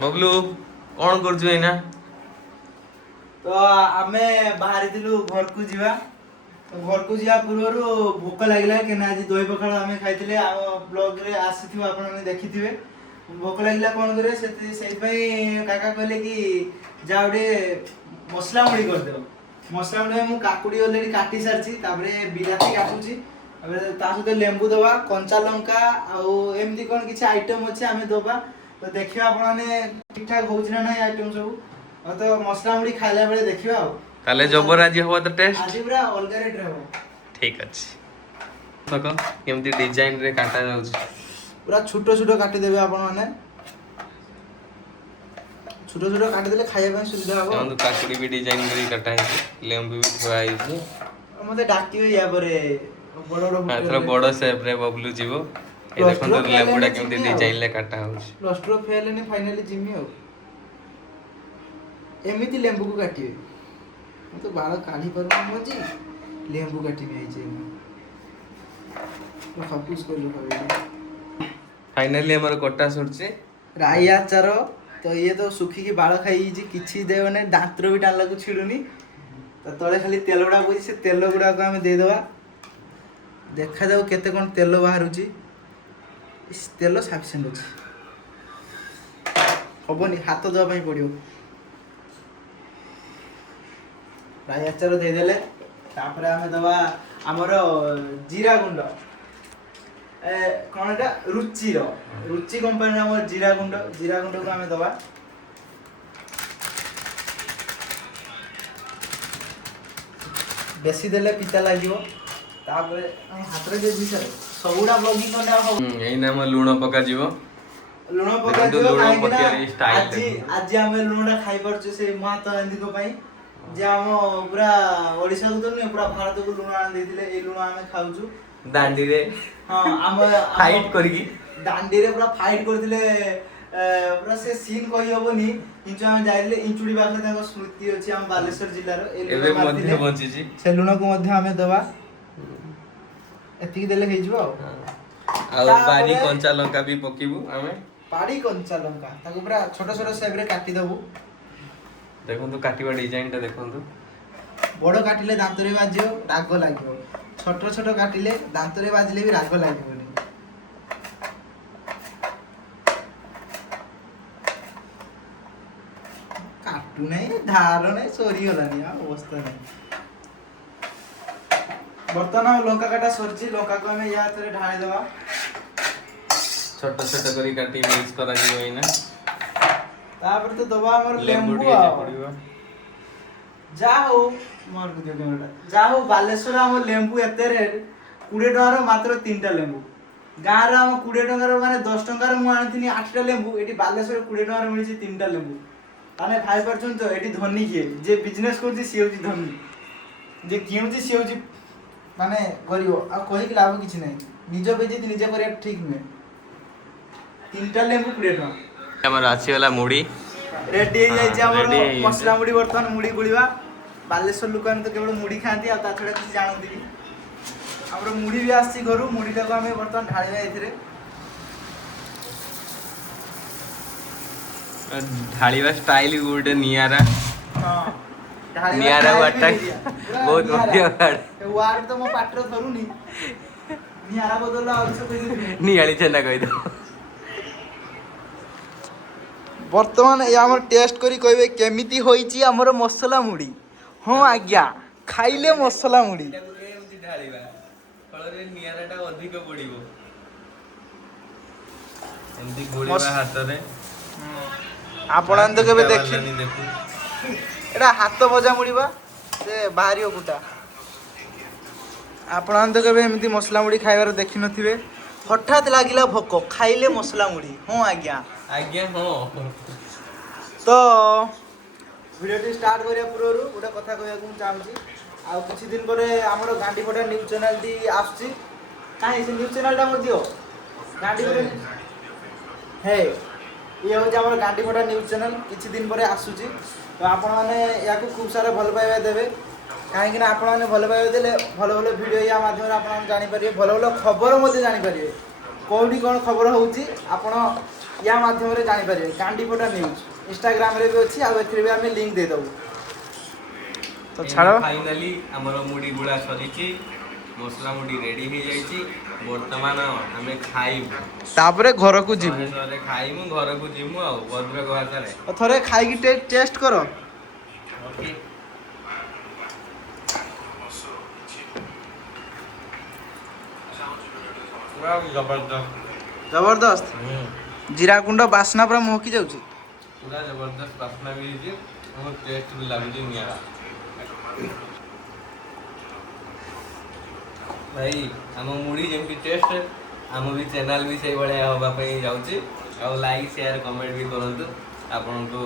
बबलू कौन कर तो आमे बाहरी दिलु घर को जीवा तो घर को जीवा पूर्व भोक लगे कि आज दही पखाड़ आम खाई आम ब्लॉग रे आसी आपने देखिथे भोक लगे कौन करे से काका कहले कि जा गोटे मसला मुड़ी करदेव मसला मुड़ी मुझे काकुड़ी अलरेडी काटी सारी बिलाती काटुची सहित लेंबू दवा कंचा लंका आमती कौन किसी आइटम अच्छे आम दबा तो देखिए आपने ठीक ठाक हो ना आइटम सब तो मसला मुड़ी खाइला बेले देखिबा काले जबर आज हवा तो टेस्ट आज पूरा अलग रेट रहबो ठीक अछि देखो केमती डिजाइन रे काटा जाउछ पूरा छोटो छोटो काटी देबे आपन माने छोटो छोटो काटी देले खाइया ପାଇଁ सुविधा हबो हम तो काकुड़ी भी डिजाइन करी काटा है लेंबू भी थोआ है मते डाकियो या परे बड़ बड़ थोड़ा बड़ शेप रे बबलू जीवो ए देखो तो लेंबूडा केमती डिजाइन ले काटा होछ प्लस 2 फेल ने फाइनली जिमी हो एमिति लेंबू को काटिए मैं तो बाल काढ़ी पर मजी लेंबू काटी में आइजे तो सब कुछ कर लो फाइनली हमर कोटा सरचे राई आचार तो ये तो सुखी की बाल खाई जी किछि देव ने दांतर भी डालला को छिडुनी तो तळे खाली तेल गुडा बुझी से तेल गुडा को हम दे देबा देखा जाऊ केते कोन तेल बाहरुची इस तेल सफिशिएंट अछि हबनी हाथ दवा पई पड़ियो राई आचार दे देले तापर आमे दवा हमर जीरा गुंड कौन एटा रुचि कंपनी हमर जीरा गुंड को आमे दवा बेसी देले पिता लागियो तापर हम हाथ रे जे दिसर सबुडा बगी कोंडा हो एई नाम लूण पका जीवो लूण पका जीवो लूण पकियारी स्टाइल आज आमे लूणा खाइ परछु से माता हंदी को पई जे हम पूरा ओडिसा को तो नहीं पूरा भारत को लूण आन देथिले ए लूण आमे खाउछु दांडी रे हां हम फाइट करगी दांडी रे पूरा फाइट करथिले पूरा से सीन कहि होबनी किंतु हम जाइले इंचुडी बाखले ताको स्मृति अछि हम बालेश्वर जिल्ला रो एबे मध्य बंची छी से लूण को मध्य हमें दवा एति देले हे जबो आ बारी कंचा लंका भी पकीबू हमें पाड़ी कंचा लंका ताको पूरा छोटो छोटो शेप रे काटी दबू देखो तो काटिबा डिजाइन टा देखो तो बड़ काटिले दांत रे बाजियो राग लागियो छोटो छोटो काटिले दांत रे बाजिले भी राग लागियोनी काटू नहीं धार नहीं सोरी गलानी अवस्था नहीं बर्तमान लंका काटा सरची लंका को हमें या थरे ढाली देबा छोटो छोटो करी काटी मिक्स करा दियो इना तापर तो दबा हमर लेंबू पड़िबो जा हो मार को दे जा हो बालेश्वर हम लेंबू एते रेट 20 टका रो मात्र 3टा लेंबू गां रे हम 20 टका रो माने 10 टका रो मु आनिथिनी 8टा लेंबू एटी बालेश्वर 20 टका रो मिलिछि 3टा लेंबू माने भाई परछन तो एटी धनी के जे बिजनेस करछि से होछि धनी जे किउछि से होछि माने गरीब आ कोही के लाभ किछि नै निज बेजित निजे करे ठीक नै 3टा लेंबू 20 टका हमर आछि वाला मुड़ी रेडी हो जाय हमर मसला मुड़ी बर्तन मुड़ी गुलिबा बालेश्वर लोकन तो केवल मुड़ी खाती आ ता छडा किछि जानନ୍ତି कि हमर मुड़ी भी आसी घरु मुड़ीटा को हमें बर्तन ढाळिबा एथिरे ढाळीवा स्टाइल गुड नियारा हां नियारा वाटा बहुत बढ़िया वार्ड तो मो पाटर धरुनी नियारा बदलला और से कहि नियाली चना कहि दो वर्तमान ये हमर टेस्ट करी कहबे केमिति होईची हमर मसला मुड़ी हां आज्ञा खाइले मसला मुड़ी एमति ढाळीवा फଳରେ नियाराटा अधिक पडिबो एमति गोळीवा हातरे आपण तो केबे देखि एटा हाथ भजा मुड़ीबा से बाहरियो गुटा आपण तो केबे एमति मसला मुड़ी खाइबार देखि नथिबे हठात लागिला भोक खाइले मसला मुड़ी हां आज्ञा आज्ञा हो तो वीडियो स्टार्ट करिया पूर्व गोटे कथा कहया को चाहूची आ कुछ दिन पर हमर गांडी पटा न्यूज चैनल टी आछी काई से न्यूज चैनल टा मो दियो गांडी हे ये हो हमर गांडी पटा न्यूज चैनल कुछ दिन पर आसुची तो आपण माने या को खूब सारा भल पाइबा देबे काहे कि ना आपण माने भल पाइबा देले भल भल वीडियो या माध्यम आपण जानि परिबे भल भल खबर मते जानि परिबे कोडी कोन खबर होउची आपण या माध्यम रे जानि पारे कांडीपटा न्यूज इंस्टाग्राम रे भी अछि आ एथरे भी हमें लिंक दे दबो तो छाड़ो फाइनली हमर मुड़ी गुड़ा सरीची मसला मुड़ी रेडी हो जाइची वर्तमान हमें खाइबु तापरे घर को जीवु सरे खाइमु घर को जिमु आ भद्रक भाषा रे थरे खाई की टेस्ट करो ओके पूरा जबरदस्त जबरदस्त जीरा गुंड बास्ना पूरा महकी जाउची पूरा जबरदस्त बास्ना भी है और टेस्ट भी लागुची नियारा भाई हम मुड़ी जेमती टेस्ट हम भी चैनल भी से बड़े हवा पे जाउची और लाइक शेयर कमेंट भी करंतु आपन को